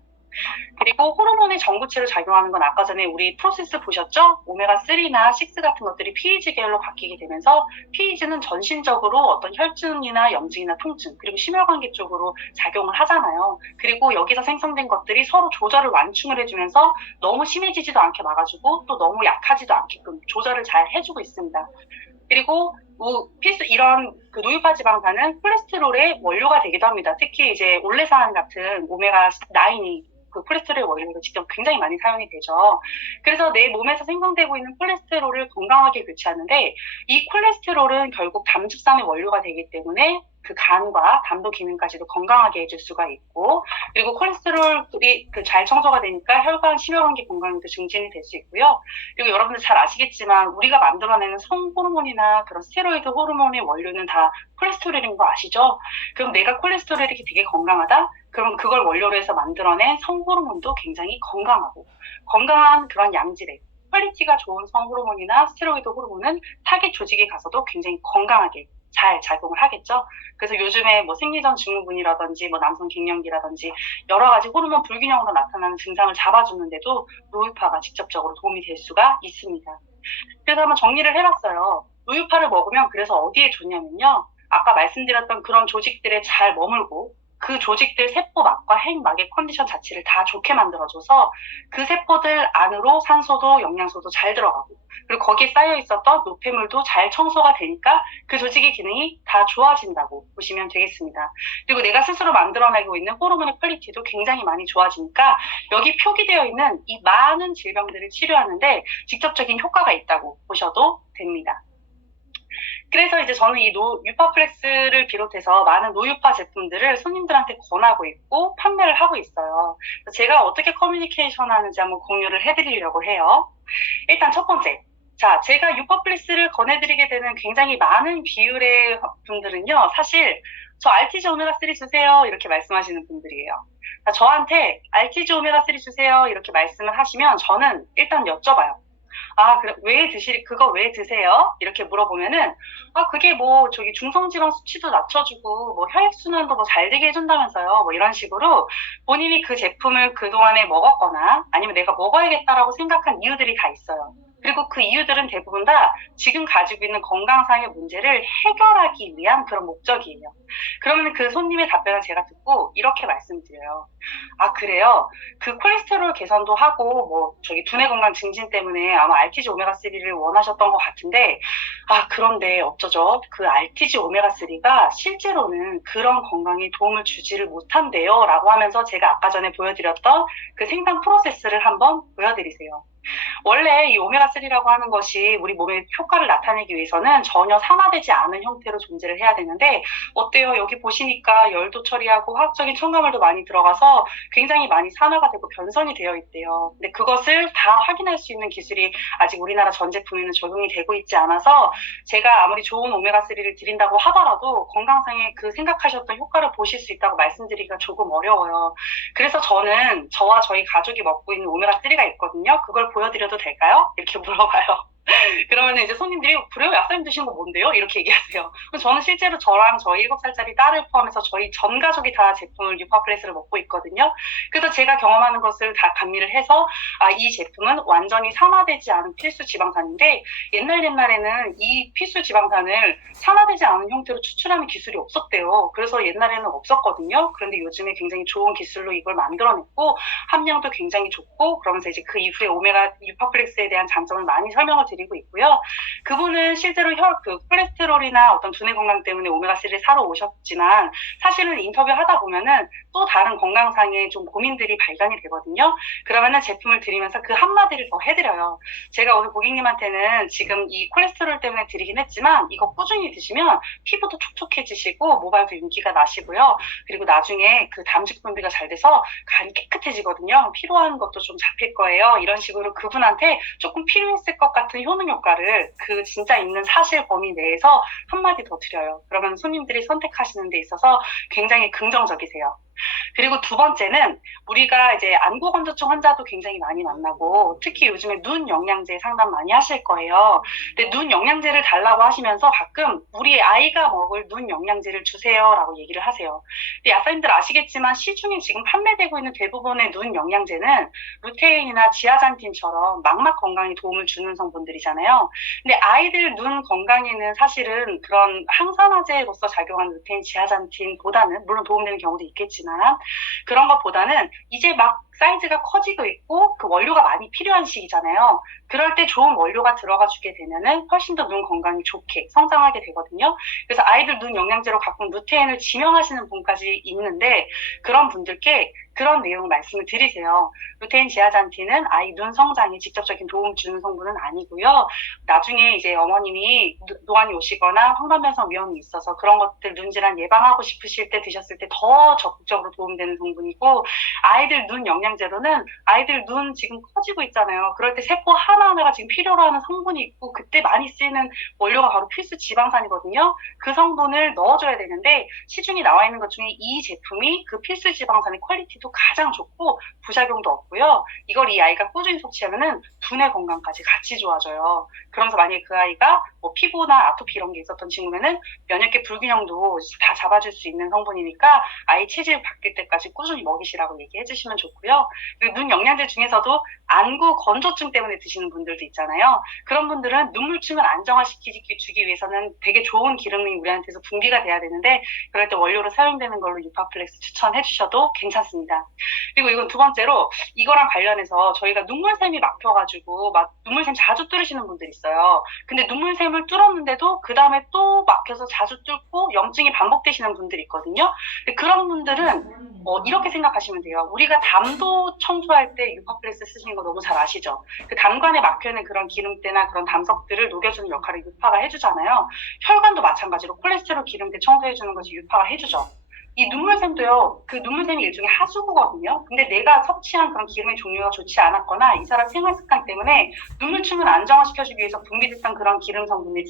그리고 호르몬의 전구체로 작용하는 건 아까 전에 우리 프로세스 보셨죠? 오메가3나 6 같은 것들이 PEG 계열로 바뀌게 되면서 PEG는 전신적으로 어떤 혈증이나 염증이나 통증 그리고 심혈관계 쪽으로 작용을 하잖아요. 그리고 여기서 생성된 것들이 서로 조절을 완충을 해주면서 너무 심해지지도 않게 막아주고 또 너무 약하지도 않게끔 조절을 잘 해주고 있습니다. 그리고 이런 노유파 지방산은 콜레스테롤의 원료가 되기도 합니다. 특히 이제 올레산 같은 오메가9이 그 콜레스테롤 원료로 직접 굉장히 많이 사용이 되죠. 그래서 내 몸에서 생성되고 있는 콜레스테롤을 건강하게 교체하는데 이 콜레스테롤은 결국 담즙산의 원료가 되기 때문에 그 간과 담도 기능까지도 건강하게 해줄 수가 있고 그리고 콜레스테롤이 잘 청소가 되니까 혈관, 심혈관계 건강도 증진이 될 수 있고요. 그리고 여러분들 잘 아시겠지만 우리가 만들어내는 성호르몬이나 그런 스테로이드 호르몬의 원료는 다 콜레스테롤인 거 아시죠? 그럼 내가 콜레스테롤이 되게 건강하다? 그럼 그걸 원료로 해서 만들어낸 성호르몬도 굉장히 건강한 그런 양질의 퀄리티가 좋은 성호르몬이나 스테로이드 호르몬은 타겟 조직에 가서도 굉장히 건강하게 잘 작용을 하겠죠. 그래서 요즘에 생리전 증후군이라든지 남성 갱년기라든지 여러 가지 호르몬 불균형으로 나타나는 증상을 잡아주는데도 노유파가 직접적으로 도움이 될 수가 있습니다. 그래서 한번 정리를 해봤어요. 노유파를 먹으면 그래서 어디에 좋냐면요. 아까 말씀드렸던 그런 조직들에 잘 머물고 그 조직들 세포막과 핵막의 컨디션 자체를 다 좋게 만들어줘서 그 세포들 안으로 산소도 영양소도 잘 들어가고 그리고 거기에 쌓여 있었던 노폐물도 잘 청소가 되니까 그 조직의 기능이 다 좋아진다고 보시면 되겠습니다. 그리고 내가 스스로 만들어내고 있는 호르몬의 퀄리티도 굉장히 많이 좋아지니까 여기 표기되어 있는 이 많은 질병들을 치료하는데 직접적인 효과가 있다고 보셔도 됩니다. 그래서 이제 저는 이 유파플렉스를 비롯해서 많은 노유파 제품들을 손님들한테 권하고 있고 판매를 하고 있어요. 제가 어떻게 커뮤니케이션 하는지 한번 공유를 해드리려고 해요. 일단 첫 번째. 자, 제가 유파플렉스를 권해드리게 되는 굉장히 많은 비율의 분들은요, 사실 저 RTG 오메가3 주세요. 이렇게 말씀하시는 분들이에요. 저한테 RTG 오메가3 주세요. 이렇게 말씀을 하시면 저는 일단 여쭤봐요. 아, 그래, 그거 왜 드세요? 이렇게 물어보면은, 아, 그게 뭐, 저기 중성지방 수치도 낮춰주고, 뭐, 혈액순환도 뭐 잘 되게 해준다면서요. 뭐 이런 식으로 본인이 그 제품을 그동안에 먹었거나 아니면 내가 먹어야겠다라고 생각한 이유들이 다 있어요. 그리고 그 이유들은 대부분 다 지금 가지고 있는 건강상의 문제를 해결하기 위한 그런 목적이에요. 그러면 그 손님의 답변을 제가 듣고 이렇게 말씀드려요. 아, 그래요? 그 콜레스테롤 개선도 하고, 뭐, 저기 두뇌 건강 증진 때문에 아마 RTG 오메가3를 원하셨던 것 같은데, 아, 그런데 어쩌죠? 그 RTG 오메가3가 실제로는 그런 건강에 도움을 주지를 못한대요. 라고 하면서 제가 아까 전에 보여드렸던 그 생산 프로세스를 한번 보여드리세요. 원래 이 오메가3라고 하는 것이 우리 몸에 효과를 나타내기 위해서는 전혀 산화되지 않은 형태로 존재를 해야 되는데 어때요? 여기 보시니까 열도 처리하고 화학적인 첨가물도 많이 들어가서 굉장히 많이 산화가 되고 변성이 되어 있대요. 근데 그것을 다 확인할 수 있는 기술이 아직 우리나라 전 제품에는 적용이 되고 있지 않아서 제가 아무리 좋은 오메가3를 드린다고 하더라도 건강상에 그 생각하셨던 효과를 보실 수 있다고 말씀드리기가 조금 어려워요. 그래서 저는 저와 저희 가족이 먹고 있는 오메가3가 있거든요. 그걸 보여드려도 될까요? 이렇게 물어봐요. 그러면 이제 손님들이 그래요? 약사님 드시는 거 뭔데요? 이렇게 얘기하세요. 저는 실제로 저랑 저희 7살짜리 딸을 포함해서 저희 전 가족이 다 제품을 유파플렉스를 먹고 있거든요. 그래서 제가 경험하는 것을 다 감미를 해서 아, 이 제품은 완전히 산화되지 않은 필수 지방산인데 옛날에는 이 필수 지방산을 산화되지 않은 형태로 추출하는 기술이 없었대요. 그래서 옛날에는 없었거든요. 그런데 요즘에 굉장히 좋은 기술로 이걸 만들어냈고 함량도 굉장히 좋고 그러면서 이제 그 이후에 오메가 유파플렉스에 대한 장점을 많이 설명을 드리고 있고요. 그분은 실제로 콜레스테롤이나 어떤 두뇌 건강 때문에 오메가3를 사러 오셨지만 사실은 인터뷰하다 보면은 또 다른 건강상의 좀 고민들이 발견이 되거든요. 그러면은 제품을 드리면서 그 한마디를 더 해드려요. 제가 오늘 고객님한테는 지금 이 콜레스테롤 때문에 드리긴 했지만 이거 꾸준히 드시면 피부도 촉촉해지시고 모발도 윤기가 나시고요. 그리고 나중에 그 담즙 분비가 잘 돼서 간이 깨끗해지거든요. 피로한 것도 좀 잡힐 거예요. 이런 식으로 그분한테 조금 필요했을 것 같은 효능 효과를 그 진짜 있는 사실 범위 내에서 한마디 더 드려요. 그러면 손님들이 선택하시는 데 있어서 굉장히 긍정적이세요. 그리고 두 번째는 우리가 이제 안구건조증 환자도 굉장히 많이 만나고 특히 요즘에 눈 영양제 상담 많이 하실 거예요. 근데 눈 영양제를 달라고 하시면서 가끔 우리 아이가 먹을 눈 영양제를 주세요라고 얘기를 하세요. 근데 약사님들 아시겠지만 시중에 지금 판매되고 있는 대부분의 눈 영양제는 루테인이나 지아잔틴처럼 망막 건강에 도움을 주는 성분들이잖아요. 근데 아이들 눈 건강에는 사실은 그런 항산화제로서 작용하는 루테인, 지아잔틴보다는 물론 도움되는 경우도 있겠지만 그런 것보다는 이제 막 사이즈가 커지고 있고 그 원료가 많이 필요한 시기잖아요. 그럴 때 좋은 원료가 들어가 주게 되면은 훨씬 더 눈 건강이 좋게 성장하게 되거든요. 그래서 아이들 눈 영양제로 가끔 루테인을 지명하시는 분까지 있는데 그런 분들께 그런 내용을 말씀을 드리세요. 루테인 지아잔틴은 아이 눈 성장에 직접적인 도움을 주는 성분은 아니고요. 나중에 이제 어머님이 노안이 오시거나 황반변성 위험이 있어서 그런 것들 눈질환 예방하고 싶으실 때 드셨을 때 더 적극적으로 도움되는 성분이고 아이들 눈 영양제로는 아이들 눈 지금 커지고 있잖아요. 그럴 때 세포 하나하나가 지금 필요로 하는 성분이 있고 그때 많이 쓰이는 원료가 바로 필수 지방산이거든요. 그 성분을 넣어줘야 되는데 시중에 나와 있는 것 중에 이 제품이 그 필수 지방산의 퀄리티도 가장 좋고 부작용도 없고요. 이걸 이 아이가 꾸준히 섭취하면은 두뇌 건강까지 같이 좋아져요. 그러면서 만약에 그 아이가 뭐 피부나 아토피 이런 게 있었던 친구면은 면역계 불균형도 다 잡아줄 수 있는 성분이니까 아이 체질 바뀔 때까지 꾸준히 먹이시라고 얘기해 주시면 좋고요. 그리고 눈 영양제 중에서도 안구 건조증 때문에 드시는 분들도 있잖아요. 그런 분들은 눈물침을 안정화시키기 위해서는 되게 좋은 기름이 우리한테서 분비가 돼야 되는데 그럴 때 원료로 사용되는 걸로 유파플렉스 추천해 주셔도 괜찮습니다. 그리고 이건 두 번째로 이거랑 관련해서 저희가 눈물샘이 막혀가지고 막 눈물샘 자주 뚫으시는 분들 있어요. 근데 눈물샘을 뚫었는데도 그 다음에 또 막혀서 자주 뚫고 염증이 반복되시는 분들이 있거든요. 근데 그런 분들은 이렇게 생각하시면 돼요. 우리가 담도 청소할 때 유파플렉스 쓰시는 거 너무 잘 아시죠? 그 담관에 막혀있는 그런 기름때나 그런 담석들을 녹여주는 역할을 유파가 해주잖아요. 혈관도 마찬가지로 콜레스테롤 기름때 청소해주는 것이 유파가 해주죠. 이 눈물샘도요, 그 눈물샘이 일종의 하수구거든요. 근데 내가 섭취한 그런 기름의 종류가 좋지 않았거나 이 사람 생활 습관 때문에 눈물침을 안정화시켜주기 위해서 분비됐던 그런 기름 성분이